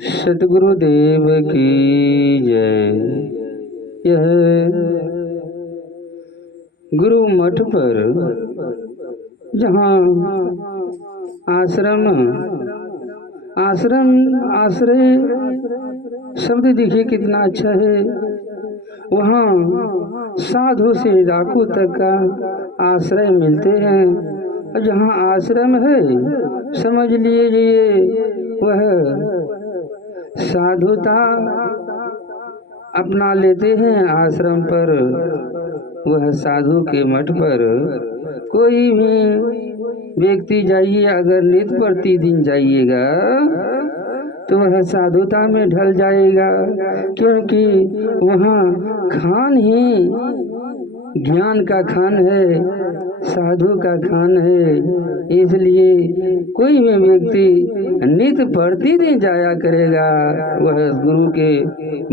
सतगुरुदेव की जय। यह गुरु मठ पर जहाँ आश्रम आश्रम आश्रय शब्द देखिए कितना अच्छा है। वहाँ साधु से डाकू तक का आश्रय मिलते हैं। और जहाँ आश्रम है समझ लीजिए वह साधुता अपना लेते हैं। आश्रम पर वह साधु के मठ पर कोई भी व्यक्ति जाइए, अगर नित्य प्रतिदिन जाइएगा तो वह साधुता में ढल जाएगा, क्योंकि वहाँ खान ही ज्ञान का खान है, साधु का खान है। इसलिए कोई भी व्यक्ति नित्य प्रतिदिन जाया करेगा वह गुरु के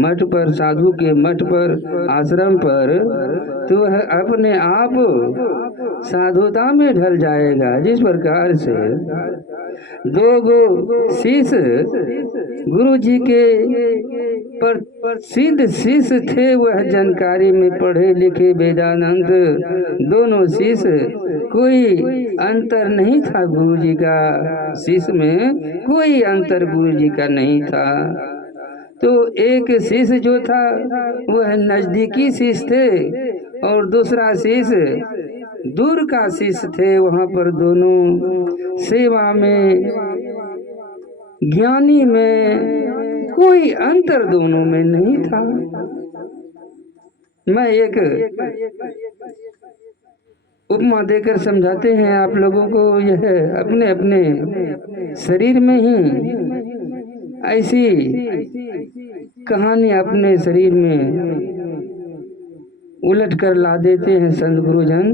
मठ पर, साधु के मठ पर, आश्रम पर, तो वह अपने आप साधुता में ढल जाएगा। जिस प्रकार से दो गो शिष्य गुरु जी के प्रसिद्ध शिष्य थे, वह जानकारी में पढ़े लिखे वेदांत दोनों शिष्य, कोई अंतर नहीं था गुरु जी का, शिष्य में कोई अंतर गुरु जी का नहीं था। तो एक शिष्य जो था वह नजदीकी शिष्य थे और दूसरा शिष्य दूर का शिष्य थे। वहाँ पर दोनों सेवा में, ज्ञानी में कोई अंतर दोनों में नहीं था। मैं एक उपमा देकर समझाते हैं आप लोगों को। यह अपने अपने शरीर में ही ऐसी कहानी अपने शरीर में उलट कर ला देते हैं संत गुरुजन।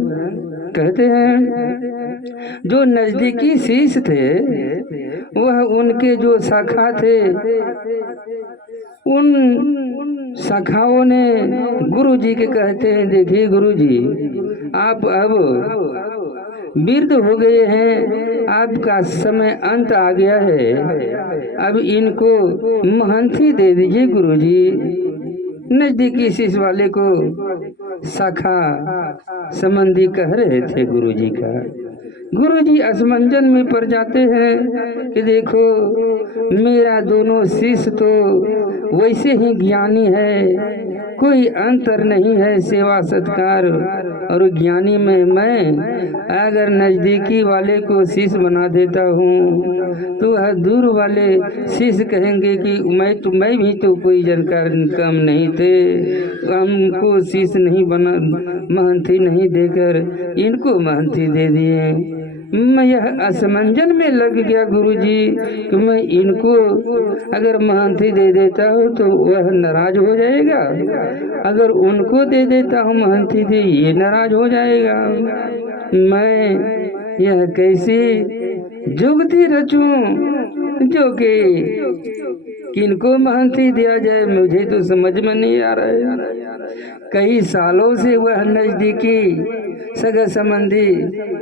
कहते हैं जो नजदीकी शिष्य थे वह उनके जो शाखा थे, उन शाखाओं ने गुरु जी के कहते हैं, देखिए गुरु जी आप अब वृद्ध हो गए हैं, आपका समय अंत आ गया है, अब इनको महंती दे दीजिए गुरु जी। नजदीकी शिष्य वाले को शाखा संबंधी कह रहे थे गुरु जी का। गुरु जी असमंजन में पड़ जाते हैं कि देखो मेरा दोनों शिष्य तो वैसे ही ज्ञानी है, कोई अंतर नहीं है सेवा सत्कार और ज्ञानी में। मैं अगर नजदीकी वाले को शिष्य बना देता हूँ तो वह दूर वाले शिष्य कहेंगे कि मैं भी तो कोई जानकार कम नहीं थे, हमको शिष्य नहीं बना, महंती नहीं देकर इनको महंती दे दिए। मैं यह असमंजन में लग गया गुरु जी कि मैं इनको अगर महंती दे देता हूँ तो वह नाराज हो जाएगा, अगर उनको दे देता हूँ महंती दे ये नाराज हो जाएगा। मैं यह कैसी जुगती रचूं जो कि किनको महंती दिया जाए, मुझे तो समझ में नहीं आ रहा है। कई सालों से वह नजदीकी सगा संबंधी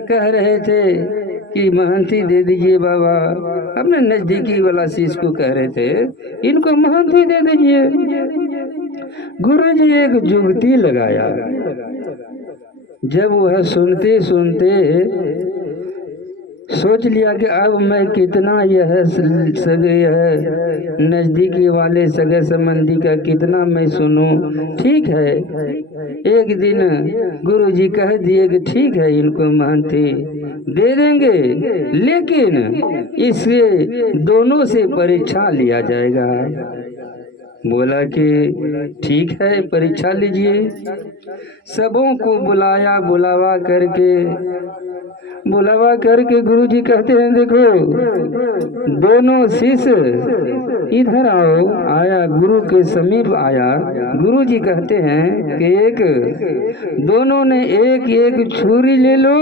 कह रहे थे कि महंती दे दीजिए बाबा, अपने नजदीकी वाला शिष्य को कह रहे थे इनको महंती दे दीजिए। गुरु जी एक जुगती लगाया। जब वह सुनते सुनते सोच लिया कि अब मैं कितना यह सगे है नजदीकी वाले सगे संबंधी का कितना मैं सुनूं। ठीक है, एक दिन गुरु जी कह दिए कि ठीक है इनको महंती दे देंगे, लेकिन इससे दोनों से परीक्षा लिया जाएगा। बोला कि ठीक है परीक्षा लीजिए। सबों को बुलाया, बुलावा करके गुरु जी कहते हैं देखो दोनों शिष्य इधर आओ। आया, गुरु के समीप आया। गुरु जी कहते हैं कि दोनों ने एक एक छुरी ले लो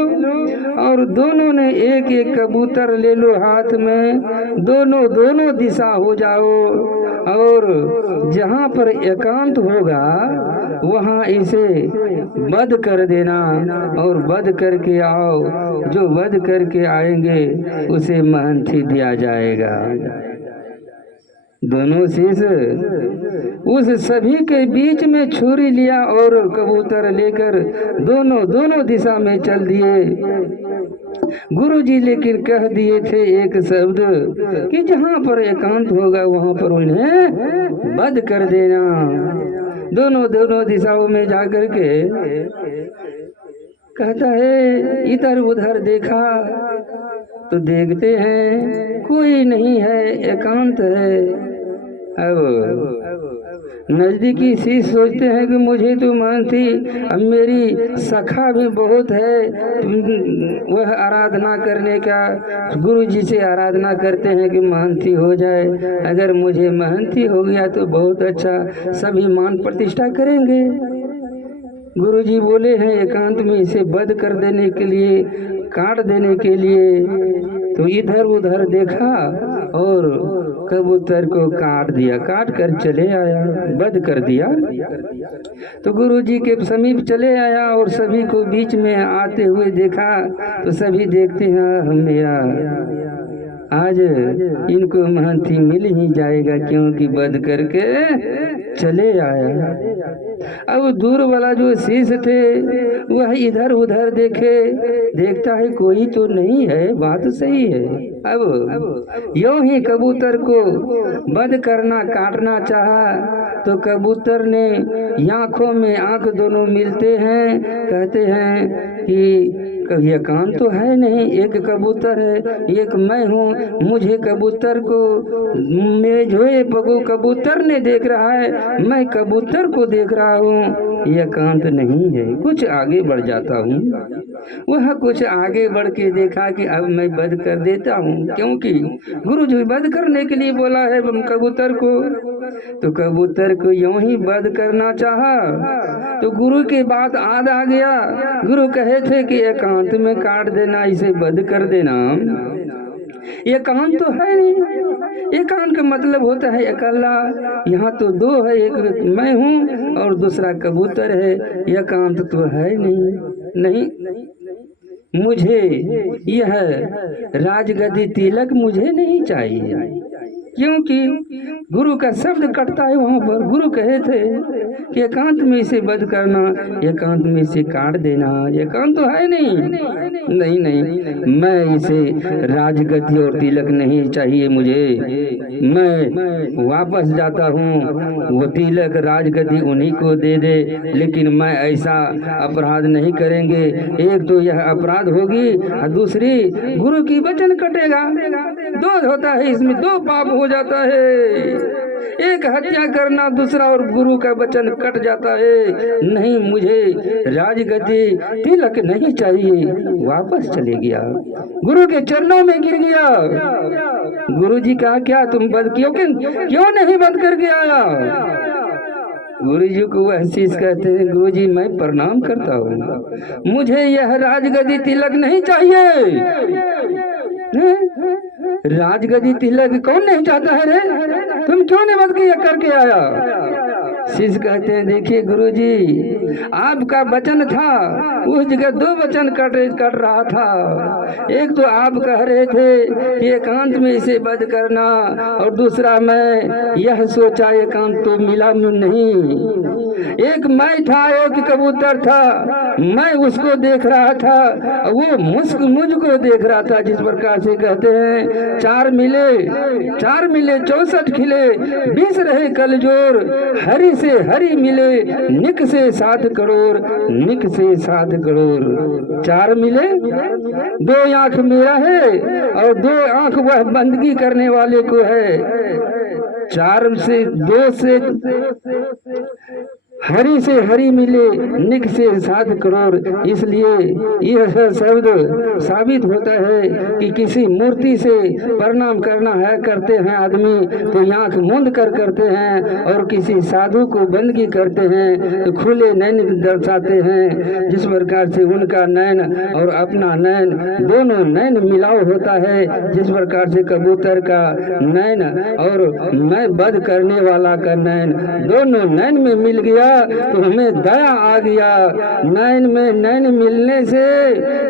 और दोनों ने एक एक कबूतर ले लो हाथ में, दोनों दिशा हो जाओ और जहाँ पर एकांत होगा वहाँ इसे वध कर देना और वध करके आओ। जो वध करके आएंगे उसे महंती दिया जाएगा। दोनों शीश उस सभी के बीच में छुरी लिया और कबूतर लेकर दोनों दिशा में चल दिए। गुरुजी लेकिन कह दिए थे एक शब्द कि जहाँ पर एकांत होगा वहाँ पर उन्हें वध कर देना। दोनों दिशाओं में जाकर के कहता है, इधर उधर देखा तो देखते हैं कोई नहीं है, एकांत है। अब नजदीकी शीश सोचते हैं कि मुझे तो मानती, अब मेरी सखा भी बहुत है, वह आराधना करने का गुरु जी से आराधना करते हैं कि महंती हो जाए। अगर मुझे महंती हो गया तो बहुत अच्छा, सभी मान प्रतिष्ठा करेंगे। गुरु जी बोले हैं एकांत में इसे वध कर देने के लिए, काट देने के लिए। तो इधर उधर देखा और कबूतर को काट दिया, काट कर चले आया, वध कर दिया। तो गुरु जी के समीप चले आया और सभी को बीच में आते हुए देखा तो सभी देखते हैं मेरा आज इनको महंती मिल ही जाएगा, क्योंकि वध करके चले आया। अब दूर वाला जो शीश थे वह इधर उधर देखता है कोई तो नहीं है, बात सही है। अब यूं ही कबूतर को वध करना, काटना चाहा तो कबूतर ने आंखों में आंख दोनों मिलते हैं, कहते हैं कि ये काम तो है नहीं, एक कबूतर है, एक मैं हूँ, मुझे कबूतर को कबूतर ने देख रहा है, मैं कबूतर को देख रहा हूँ, यह कांत नहीं है। कुछ आगे बढ़ जाता हूँ। वह कुछ आगे बढ़ के देखा कि अब मैं वध कर देता हूँ, क्योंकि गुरु जी वध करने के लिए बोला है कबूतर को। तो कबूतर को यूं ही वध करना चाहा तो गुरु की बात याद आ गया। गुरु कहे थे कि एकांत में काट देना, इसे वध कर देना। एकांत तो है नहीं, एकांत का मतलब होता है अकेला। यहाँ तो दो है, एक मैं हूँ और दूसरा कबूतर है, एकांत तो है नहीं। मुझे यह राजगद्दी तिलक मुझे नहीं चाहिए, क्योंकि गुरु का शब्द कटता है वहाँ पर। गुरु कहे थे कि एकांत में इसे वध करना, एकांत में इसे काट देना, एकांत तो है नहीं, मैं इसे राजगद्दी और तिलक नहीं चाहिए मुझे। मैं वापस जाता हूँ, वो तिलक राजगद्दी उन्हीं को दे दे, लेकिन मैं ऐसा अपराध नहीं करेंगे। एक तो यह अपराध होगी और दूसरी गुरु की वचन कटेगा। दो होता है, इसमें दो पाप हो जाता है, एक हत्या करना, दूसरा और गुरु का वचन कट जाता है। नहीं, मुझे राजगद्दी तिलक नहीं चाहिए। वापस चले गया, गुरु के चरणों में गिर गया। गुरु जी कहा क्या तुम वध क्यों नहीं वध करके आया? गुरु जी को वह शीश कहते हैं, गुरु जी मैं प्रणाम करता हूँ, मुझे यह राजगद्दी तिलक नहीं चाहिए। राजगद्दी तिलक कौन नहीं चाहता है रे? तुम क्यों नहीं वध करके आया? शीश कहते हैं देखिए गुरुजी, आपका वचन था, उस जगह दो वचन कट रहा था। एक तो आप कह रहे थे कि एकांत में इसे वध करना, और दूसरा मैं यह सोचा एकांत तो मिला नहीं। एक मैं था, एक कबूतर था, मैं उसको देख रहा था, वो मुझको देख रहा था। जिस प्रकार से कहते हैं चार मिले 64 खिले, 20 रहे कलजोर, हरि से हरि मिले, निक से 7 करोड़, निक से 7 करोड़। चार मिले, 2 आंख मेरा है और 2 आंख वह बंदगी करने वाले को है। 4 से 2 से हरि से हरि मिले, निक से 7 करोड़। इसलिए यह शब्द साबित होता है कि किसी मूर्ति से प्रणाम करना है, करते हैं आदमी तो आंख मूंद कर करते हैं, और किसी साधु को बंदगी करते हैं तो खुले नैन दर्शाते हैं। जिस प्रकार से उनका नैन और अपना नैन, दोनों नैन मिलाव होता है। जिस प्रकार से कबूतर का नैन और मैं वध करने वाला का नैन, दोनों नैन में मिल गया, मिला तो हमें दया आ गया। नैन में नैन मिलने से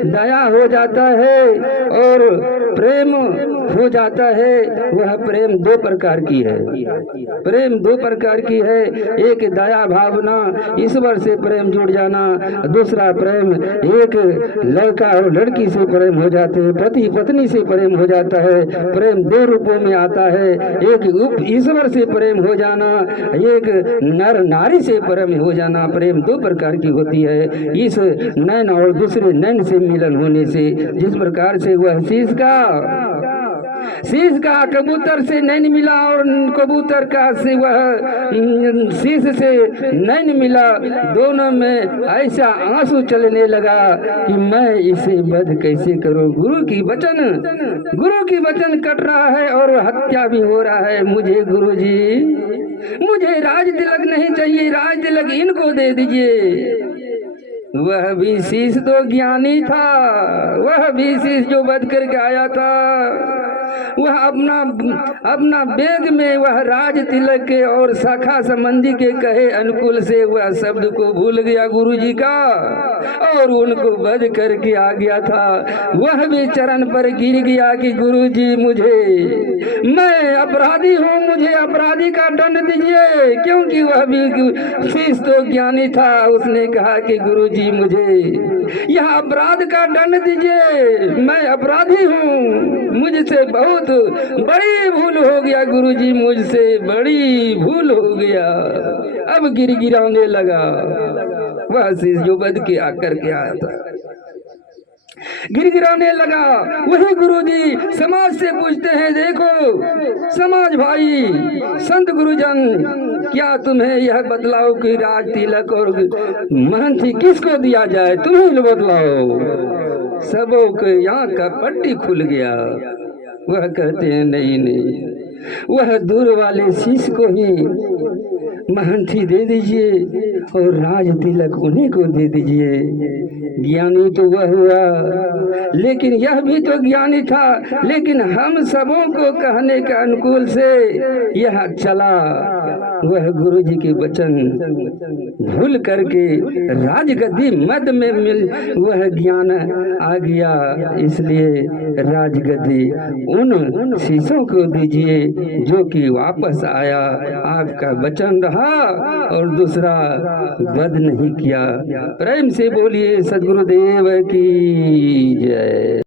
दया हो जाता है और प्रेम हो जाता है। वह प्रेम दो प्रकार की है, प्रेम दो प्रकार की है। एक दया भावना, ईश्वर से प्रेम जुड़ जाना। दूसरा प्रेम एक लड़का और लड़की से प्रेम हो जाते हैं, पति पत्नी से प्रेम हो जाता है। प्रेम दो रूपों में आता है, एक ईश्वर से प्रेम हो जाना, एक नर नारी से प्रेम हो जाना। प्रेम दो प्रकार की होती है। इस नैन और दूसरे नैन से मिलन होने से जिस प्रकार से वह शीश का कबूतर से नैन मिला और कबूतर का से वह शीश से नैन मिला, दोनों में ऐसा आंसू चलने लगा कि मैं इसे वध कैसे करूं। गुरु की वचन कट रहा है और हत्या भी हो रहा है। मुझे गुरुजी, मुझे राज तिलक नहीं चाहिए, राज तिलक इनको दे दीजिए। वह भी शीश तो ज्ञानी था, वह भी शीश जो वध करके आया था, वह अपना बेग में वह राज तिलक के और शाखा संबंधी के कहे अनुकूल से वह शब्द को भूल गया गुरुजी का और उनको वध करके आ गया था। वह भी चरण पर गिर गया कि गुरुजी मैं अपराधी हूँ, मुझे अपराधी का दंड दीजिए। क्योंकि वह भी शीश तो ज्ञानी था, उसने कहा कि गुरुजी मुझे यह अपराध का दंड दीजिए, मैं अपराधी हूँ, मुझसे बहुत बड़ी भूल हो गया गुरुजी, मुझसे बड़ी भूल हो गया। अब गिड़गिड़ाने लगा। वह शीश जो वध के आकर के आया था गिड़गिड़ाने लगा। वही गुरुजी समाज से पूछते हैं, देखो समाज भाई, संत गुरुजन, क्या तुम्हें यह बतलाओ कि राज तिलक और महंती किसको दिया जाए, तुम्हें बतलाओ। सबों के यहाँ का पट्टी खुल गया। वह कहते हैं नहीं, वह दूर वाले शीश को ही महंती दे दीजिए और राज तिलक उन्हीं को दे दीजिए। ज्ञानी तो वह हुआ, लेकिन यह भी तो ज्ञानी था, लेकिन हम सबों को कहने के अनुकूल से यह चला। वह गुरु जी के वचन भूल करके राजगद्दी मद में वह ज्ञान आ गया। इसलिए राजगद्दी उन शीशों को दीजिए जो कि वापस आया, आपका वचन रहा और दूसरा वध नहीं किया। प्रेम से बोलिए सद्गुरुदेव की जय।